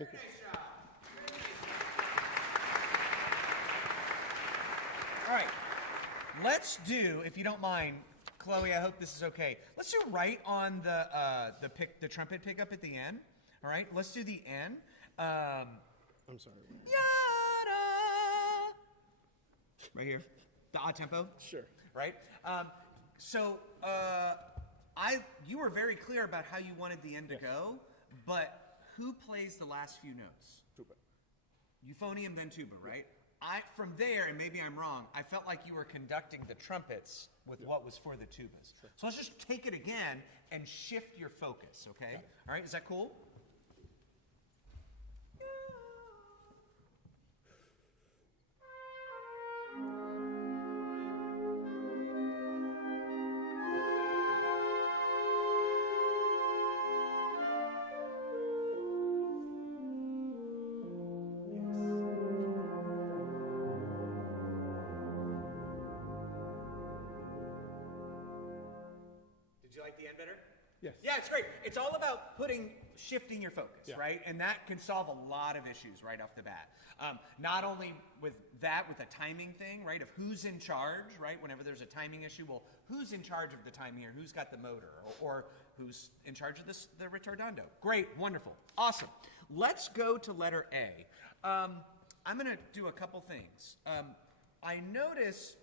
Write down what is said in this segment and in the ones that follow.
Thank you. All right, let's do, if you don't mind, Chloe, I hope this is okay. Let's do right on the trumpet pickup at the end. All right, let's do the end. I'm sorry. Yada. Right here, the odd tempo. Sure. Right. You were very clear about how you wanted the end to go, but who plays the last few notes? Tuba. Euphonium, then tuba, right? From there, and maybe I'm wrong, I felt like you were conducting the trumpets with what was for the tubas. Sure. So let's just take it again and shift your focus, okay? All right, is that cool? Did you like the end better? Yes. Yeah, it's great. It's all about shifting your focus, right? And that can solve a lot of issues right off the bat. Not only with that, with the timing thing, right, of who's in charge, right? Whenever there's a timing issue, well, who's in charge of the timing here? Who's got the motor? Or who's in charge of the ritardando? Great, wonderful, awesome. Let's go to letter A. I'm going to do a couple things. I notice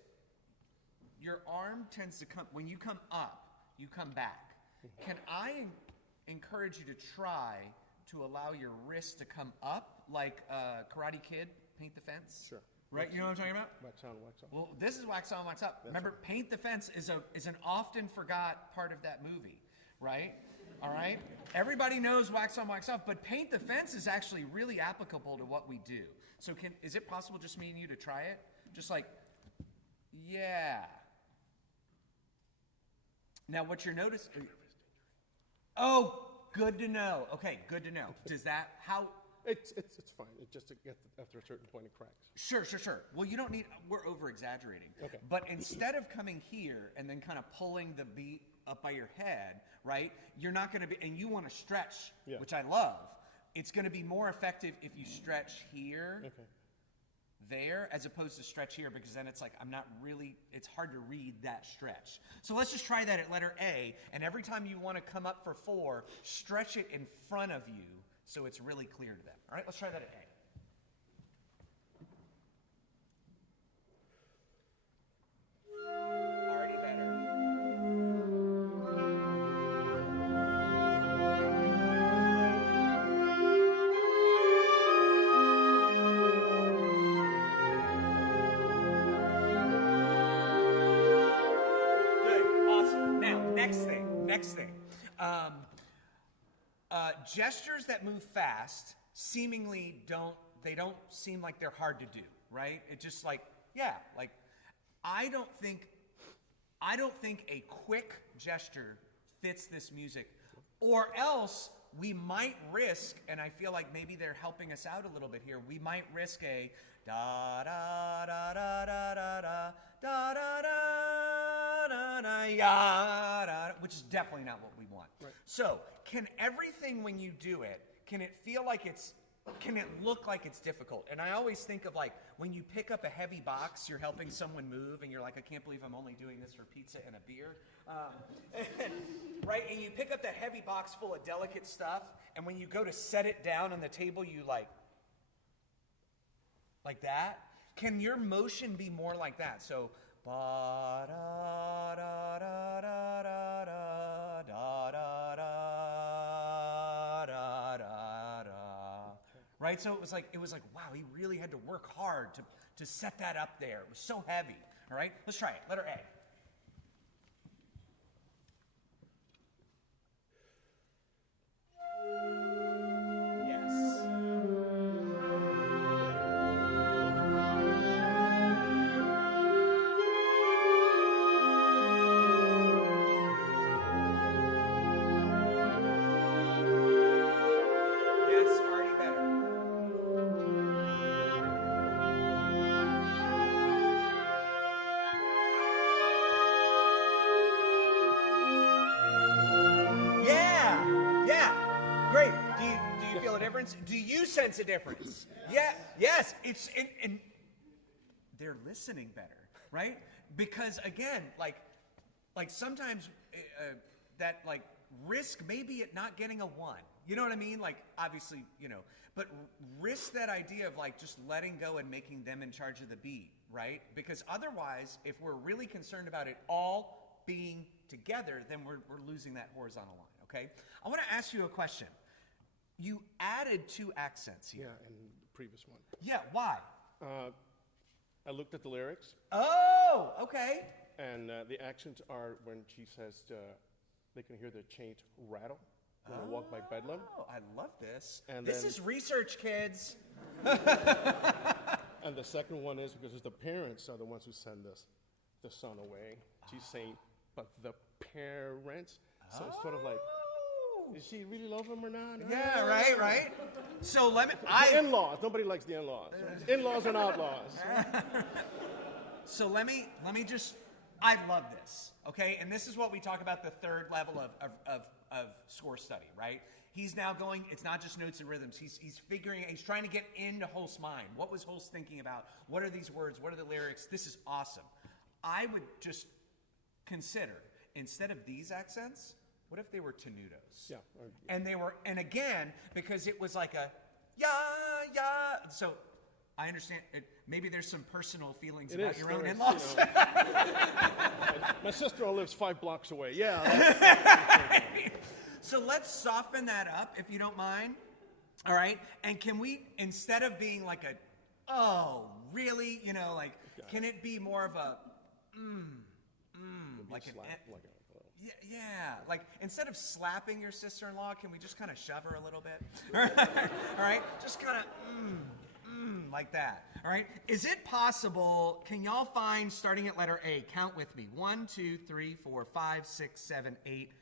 your arm tends to come, when you come up, you come back. Can I encourage you to try to allow your wrist to come up like Karate Kid, Paint the Fence? Sure. Right, you know what I'm talking about? Wax on, wax off. Well, this is Wax On, Wax Up. Remember, Paint the Fence is an often forgot part of that movie, right? All right? Everybody knows Wax On, Wax Off, but Paint the Fence is actually really applicable to what we do. So is it possible just me and you to try it? Just like, yeah. Now what you're noticing... Oh, good to know. Okay, good to know. Does that, how... It's fine. It just after a certain point it cracks. Sure. Well, you don't need, we're over-exaggerating. Okay. But instead of coming here and then kind of pulling the beat up by your head, right, you're not going to be, and you want to stretch, which I love, it's going to be more effective if you stretch here, there, as opposed to stretch here, because then it's like, it's hard to read that stretch. So let's just try that at letter A, and every time you want to come up for 4, stretch it in front of you so it's really clear to them. All right, let's try that at A. Already better. Good, awesome. Now, next thing. Gestures that move fast seemingly don't seem like they're hard to do, right? It just like, I don't think a quick gesture fits this music, or else we might risk, and I feel like maybe they're helping us out a little bit here, we might risk a da da da da da da da da da da da ya da, which is definitely not what we want. Right. So, can everything when you do it, can it look like it's difficult? And I always think of like, when you pick up a heavy box, you're helping someone move, and you're like, I can't believe I'm only doing this for pizza and a beer. Right? And you pick up that heavy box full of delicate stuff, and when you go to set it down on the table, you like that? Can your motion be more like that? So, ba da da da da da da da da da da da. Right? So it was like, wow, he really had to work hard to set that up there. It was so heavy. All right? Let's try it. Letter A. difference? Do you sense a difference? Yeah. Yes. And they're listening better, right? Because again, like sometimes that like risk maybe at not getting a 1. You know what I mean? Like obviously, but risk that idea of like just letting go and making them in charge of the beat, right? Because otherwise, if we're really concerned about it all being together, then we're losing that horizontal line, okay? I want to ask you a question. You added 2 accents here. Yeah, in the previous one. Yeah, why? I looked at the lyrics, Oh, okay. and the accents are when she says they can hear the chains rattle when I walk by Bedlam. Oh, I love this. And this then- is research, kids. And the second one is because the parents are the ones who send the son away. She's saying, but the parents. So it's sort of like, is she really love him or not? Yeah, right. So let me. The in-laws. Nobody likes the in-laws. In-laws and outlaws. So let me just. I love this. Okay, and this is what we talk about the third level of score study, right? He's now going. It's not just notes and rhythms. He's figuring. He's trying to get into Holst's mind. What was Holst thinking about? What are these words? What are the lyrics? This is awesome. I would just consider instead of these accents. What if they were tenutos? Yeah. And they were, and again, because it was like a, yeah. So I understand, maybe there's some personal feelings It about is, your there own is, in-laws. My sister-in-law lives 5 blocks away. Yeah. So let's soften that up, if you don't mind. All right? And can we, instead of being like a, oh, really? Can it be more of a, like an, yeah, like instead of slapping your sister-in-law, can we just kind of shove her a little bit? All right, just kind of like that. All right, is it possible? Can y'all find starting at letter A? Count with me: 1, 2, 3, 4, 5, 6, 7, 8,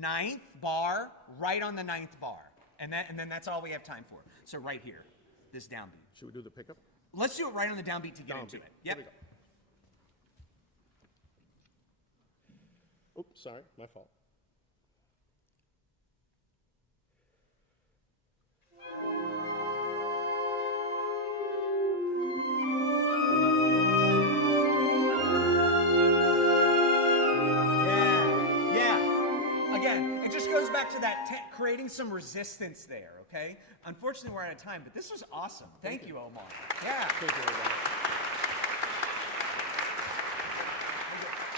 9th bar, right on the 9th bar, and then that's all we have time for. So right here, this downbeat. Should we do the pickup? Let's do it right on the downbeat to get into it. Yep. Here we go. Oops, sorry, my fault. Yeah. Again, it just goes back to that creating some resistance there, okay? Unfortunately, we're out of time, but this was awesome. Thank you, Omar. Yeah. Thank you, everybody.